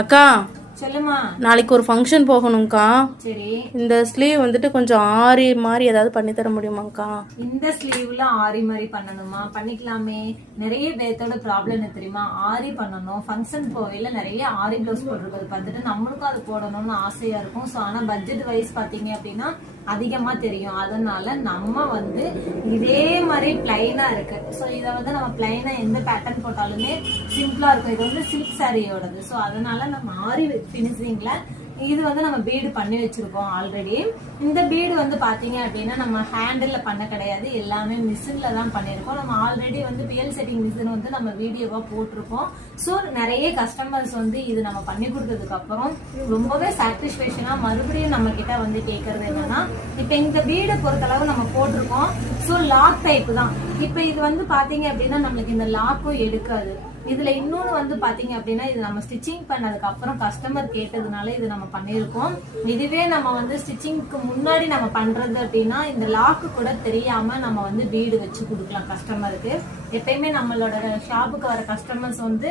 அக்கா சொல்லுமா. நாளைக்கு ஒரு ஃபங்க்ஷன் போகணும்க்கா. சரி. இந்த ஸ்லீவ் வந்துட்டு கொஞ்சம் ஆரி மாதிரி ஏதாவது பண்ணி தர முடியுமாக்கா? இந்த ஸ்லீவ்ல ஆரி மாதிரி பண்ணணுமா? பண்ணிக்கலாமே. நிறைய பேர்த்தோட ப்ராப்ளம் என்ன தெரியுமா? ஆரி பண்ணணும், ஃபங்க்ஷன் போவையில நிறைய ஆரி பிளவுஸ் போட்டிருக்கிறது பார்த்துட்டு நம்மளுக்கும் அது போடணும்னு ஆசையா இருக்கும். ஸோ ஆனால் பட்ஜெட் வைஸ் பார்த்தீங்க அப்படின்னா அதிகமா தெரியும். அதனால நம்ம வந்து இதே மாதிரி பிளைனா இருக்கு. ஸோ இதை வந்து நம்ம பிளைனா எந்த பேட்டர்ன் போட்டாலுமே சிம்பிளா இருக்கும். இது வந்து சில்க் சாரியோடது. ஸோ அதனால நம்ம ஆரி பினிஷிங்ல இது வந்து நம்ம பீடு பண்ணி வச்சிருக்கோம் ஆல்ரெடி. இந்த பீடு வந்து பாத்தீங்க அப்படின்னா நம்ம ஹேண்டில் பண்ண கிடையாது, எல்லாமே மிஷின்ல தான் பண்ணிருக்கோம். நம்ம ஆல்ரெடி வந்து பிஎல் செட்டிங் மிஷின் வந்து நம்ம வீடியோவா போட்டிருக்கோம். ஸோ நிறைய கஸ்டமர்ஸ் வந்து இது நம்ம பண்ணி கொடுத்ததுக்கு அப்புறம் ரொம்பவே சாட்டிஸ்பேக்ஷனா மறுபடியும் நம்ம கிட்ட வந்து கேட்கறது என்னன்னா, இப்ப இந்த பீடை பொறுத்தளவு நம்ம போட்டிருக்கோம். ஸோ லாக் டைப் தான். இப்ப இது வந்து பாத்தீங்க அப்படின்னா நம்மளுக்கு இந்த லாக்கும் எடுக்காது. இதுல இன்னொன்னு வந்து பாத்தீங்க அப்படின்னா இது நம்ம ஸ்டிச்சிங் பண்ணதுக்கு அப்புறம் கஸ்டமர் கேட்டதுனால இது நம்ம பண்ணிருக்கோம். இதுவே நம்ம வந்து ஸ்டிச்சிங்க்கு முன்னாடி நம்ம பண்றது அப்படின்னா இந்த லாக்கு கூட தெரியாம நம்ம வந்து பீடு வச்சு கொடுக்கலாம் கஸ்டமருக்கு. எப்பயுமே நம்மளோட ஷாப்புக்கு வர கஸ்டமர்ஸ் வந்து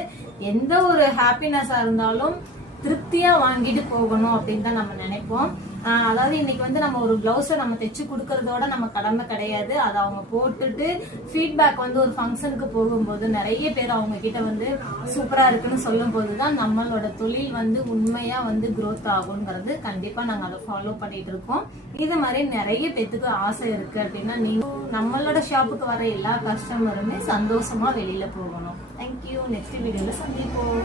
எந்த ஒரு ஹாப்பினஸா இருந்தாலும் திருப்தியா வாங்கிட்டு போகணும் அப்படின்னு தான் நம்ம நினைப்போம். அதாவது இன்னைக்கு வந்து நம்ம ஒரு பிளவுஸை நம்ம தைச்சு கொடுக்கறதோட நம்ம கடமை கிடையாது. அதை அவங்க போட்டுட்டு ஃபீட்பேக் வந்து ஒரு ஃபங்க்ஷனுக்கு போகும்போது நிறைய பேர் அவங்க கிட்ட வந்து சூப்பரா இருக்குன்னு சொல்லும் போதுதான் நம்மளோட தொழில் வந்து உண்மையா வந்து growth ஆகுங்கிறது கண்டிப்பா நாங்க அதை ஃபாலோ பண்ணிட்டு இருக்கோம். இது மாதிரி நிறைய பேத்துக்கு ஆசை இருக்கு அப்படின்னா நீங்க நம்மளோட ஷாப்புக்கு வர எல்லா கஸ்டமருமே சந்தோஷமா வெளியில போகணும். தேங்க்யூ. நெக்ஸ்ட் வீடியோல சந்திப்போம்.